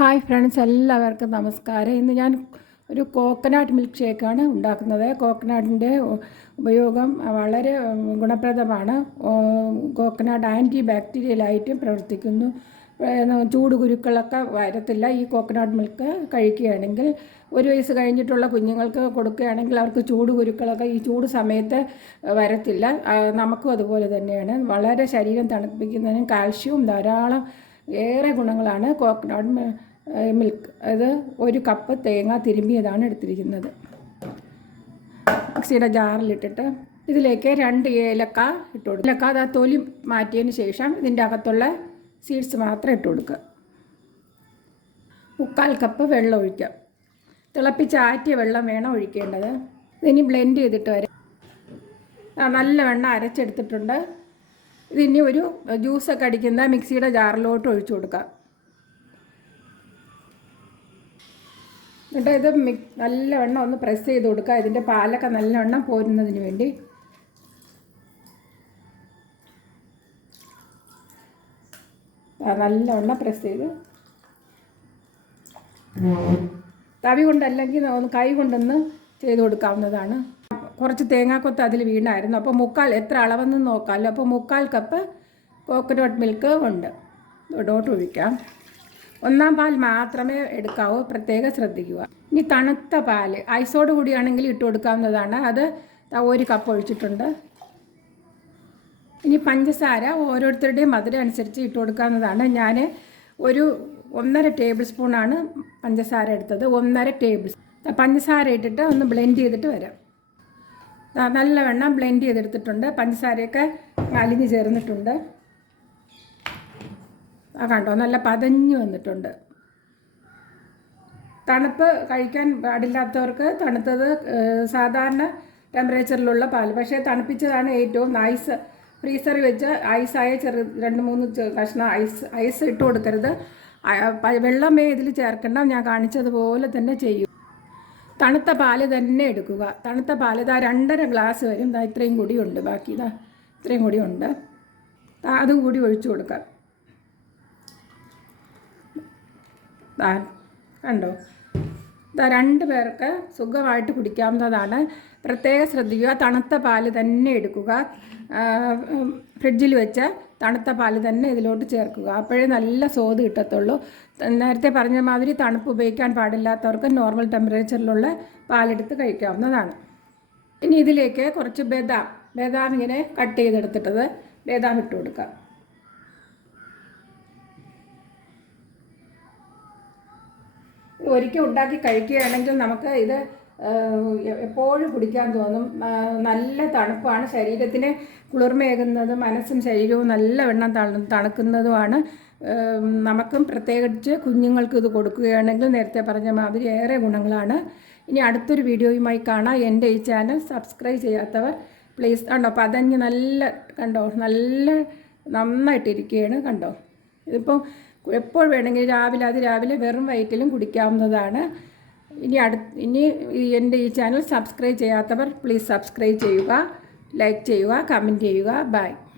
Hi friends, എല്ലാവർക്കും നമസ്കാരം. ഇന്ന് ഞാൻ ഒരു കോക്കനട്ട് മിൽക്ക് ഷേക്കാണ് ഉണ്ടാക്കുന്നത്. കോക്കനട്ടിൻ്റെ ഉപയോഗം വളരെ ഗുണപ്രദമാണ്. കോക്കനട്ട് ആൻറ്റി ബാക്ടീരിയലായിട്ടും പ്രവർത്തിക്കുന്നു. ചൂട് കുരുക്കളൊക്കെ വരത്തില്ല ഈ കോക്കനട്ട് മിൽക്ക് കഴിക്കുകയാണെങ്കിൽ. 1 വയസ്സ് കഴിഞ്ഞിട്ടുള്ള കുഞ്ഞുങ്ങൾക്ക് കൊടുക്കുകയാണെങ്കിൽ അവർക്ക് ചൂട് കുരുക്കളൊക്കെ ഈ ചൂട് സമയത്ത് വരത്തില്ല. നമുക്കും അതുപോലെ തന്നെയാണ്. വളരെ ശരീരം തണുപ്പിക്കുന്നതിനും കാൽഷ്യവും ധാരാളം ഏറെ ഗുണങ്ങളാണ് കോക്കനട്ട് മിൽക്ക്. അത് 1 കപ്പ് തേങ്ങ തിരുമ്മിയതാണ് എടുത്തിരിക്കുന്നത്. മിക്സിയുടെ ജാറിലിട്ടിട്ട് ഇതിലേക്ക് 2 ഏലക്ക ഇട്ട് കൊടുക്കുക. ഏലക്ക അത് തൊലി മാറ്റിയതിന് ശേഷം ഇതിൻ്റെ അകത്തുള്ള സീഡ്സ് മാത്രം ഇട്ട് കൊടുക്കുക. 1/4 കപ്പ് വെള്ളം ഒഴിക്കുക. തിളപ്പിച്ചാറ്റിയ വെള്ളം വേണം ഒഴിക്കേണ്ടത്. ഇതിനി ബ്ലെൻഡ് ചെയ്തിട്ട് വരാം. നല്ലവണ്ണം അരച്ചെടുത്തിട്ടുണ്ട്. ഇതിനി ഒരു ജ്യൂസൊക്കെ അടിക്കുന്ന മിക്സിയുടെ ജാറിലോട്ട് ഒഴിച്ചു കൊടുക്കുക. എന്നിട്ട് ഇത് നല്ലവണ്ണം ഒന്ന് പ്രസ് ചെയ്ത് കൊടുക്കുക. ഇതിൻ്റെ പാലൊക്കെ നല്ലവണ്ണം പോരുന്നതിന് വേണ്ടി. നല്ലവണ്ണം പ്രസ് ചെയ്ത് തവി കൊണ്ടല്ലെങ്കിൽ കൈ കൊണ്ടൊന്ന് ചെയ്ത് കൊടുക്കാവുന്നതാണ്. കുറച്ച് തേങ്ങാക്കൊത്ത് അതിൽ വീണായിരുന്നു. അപ്പോൾ എത്ര അളവെന്ന് നോക്കാമല്ലോ. അപ്പോൾ 1/4 കപ്പ് കോക്കനട്ട് മിൽക്ക് ഉണ്ട്. ഇതോട്ട് ഒഴിക്കാം. 1-ാം പാൽ മാത്രമേ എടുക്കാവൂ, പ്രത്യേകം ശ്രദ്ധിക്കുക. ഇനി തണുത്ത പാൽ ഐസോട് കൂടിയാണെങ്കിൽ ഇട്ട് കൊടുക്കാവുന്നതാണ്. അത് 1 കപ്പ് ഒഴിച്ചിട്ടുണ്ട്. ഇനി പഞ്ചസാര ഓരോരുത്തരുടെയും മധുരം അനുസരിച്ച് ഇട്ട് കൊടുക്കാവുന്നതാണ്. ഞാൻ ഒരു 1.5 ടേബിൾ സ്പൂണാണ് പഞ്ചസാര എടുത്തത്. 1.5 ടേബിൾ പഞ്ചസാര ഇട്ടിട്ട് ഒന്ന് ബ്ലെൻഡ് ചെയ്തിട്ട് വരാം. നല്ലവണ്ണം ബ്ലെൻഡ് ചെയ്തെടുത്തിട്ടുണ്ട്. പഞ്ചസാരയൊക്കെ അലിഞ്ഞ് ചേർന്നിട്ടുണ്ട്. കണ്ടോ, നല്ല പതഞ്ഞ് വന്നിട്ടുണ്ട്. തണുപ്പ് കഴിക്കാൻ പാടില്ലാത്തവർക്ക് തണുത്തത് സാധാരണ ടെമ്പറേച്ചറിലുള്ള പാൽ, പക്ഷേ തണുപ്പിച്ചതാണ് ഏറ്റവും ഐസ്. ഫ്രീസറിൽ വെച്ച് ഐസായ 2-3 കഷ്ണം ഐസ് ഇട്ട് കൊടുക്കരുത്. വെള്ളമേ ഇതിൽ ചേർക്കണ്ട. ഞാൻ കാണിച്ചതുപോലെ തന്നെ ചെയ്യും. തണുത്ത പാൽ തന്നെ എടുക്കുക. തണുത്ത പാൽ 2.5 ഗ്ലാസ് വരും. ഇത്രയും കൂടിയുണ്ട്. ബാക്കി ഇത്രയും കൂടിയുണ്ട്. അതും കൂടി ഒഴിച്ചു കൊടുക്കാം. കണ്ടോ, 2 പേർക്ക് സുഖമായിട്ട് കുടിക്കാവുന്നതാണ്. പ്രത്യേകം ശ്രദ്ധിക്കുക, തണുത്ത പാൽ തന്നെ എടുക്കുക. ഫ്രിഡ്ജിൽ വെച്ച് തണുത്ത പാൽ തന്നെ ഇതിലോട്ട് ചേർക്കുക. അപ്പോഴേ നല്ല സ്വാദ് കിട്ടത്തുള്ളൂ. നേരത്തെ പറഞ്ഞ മാതിരി തണുപ്പ് ഉപയോഗിക്കാൻ പാടില്ലാത്തവർക്ക് നോർമൽ ടെമ്പറേച്ചറിലുള്ള പാലെടുത്ത് കഴിക്കാവുന്നതാണ്. ഇനി ഇതിലേക്ക് കുറച്ച് ബദാം ഇങ്ങനെ കട്ട് ചെയ്തെടുത്തിട്ടത് ബദാം ഇട്ട് കൊടുക്കുക. ഒരിക്കൽ ഉണ്ടാക്കി കഴിക്കുകയാണെങ്കിൽ നമുക്ക് ഇത് എപ്പോഴും കുടിക്കാൻ തോന്നും. നല്ല തണുപ്പാണ്, ശരീരത്തിന് കുളിർമയേകുന്നത്, മനസ്സും ശരീരവും നല്ലവണ്ണം തണുക്കുന്നതുമാണ്. നമുക്കും പ്രത്യേകിച്ച് കുഞ്ഞുങ്ങൾക്ക് ഇത് കൊടുക്കുകയാണെങ്കിൽ നേരത്തെ പറഞ്ഞ മാതിരി ഏറെ ഗുണങ്ങളാണ്. ഇനി അടുത്തൊരു വീഡിയോയുമായി കാണാം. എൻ്റെ ഈ ചാനൽ സബ്സ്ക്രൈബ് ചെയ്യാത്തവർ പ്ലീസ്. കണ്ടോ, പതഞ്ഞ് കണ്ടോ, നല്ല നന്നായിട്ടിരിക്കുകയാണ്. കണ്ടോ, ഇതിപ്പോൾ എപ്പോൾ വേണമെങ്കിലും രാവിലെ വെറും വയറ്റിലും കുടിക്കാവുന്നതാണ്. ഇനി എൻ്റെ ഈ ചാനൽ സബ്സ്ക്രൈബ് ചെയ്യാത്തവർ പ്ലീസ് സബ്സ്ക്രൈബ് ചെയ്യുക, ലൈക്ക് ചെയ്യുക, കമൻറ്റ് ചെയ്യുക. ബൈ.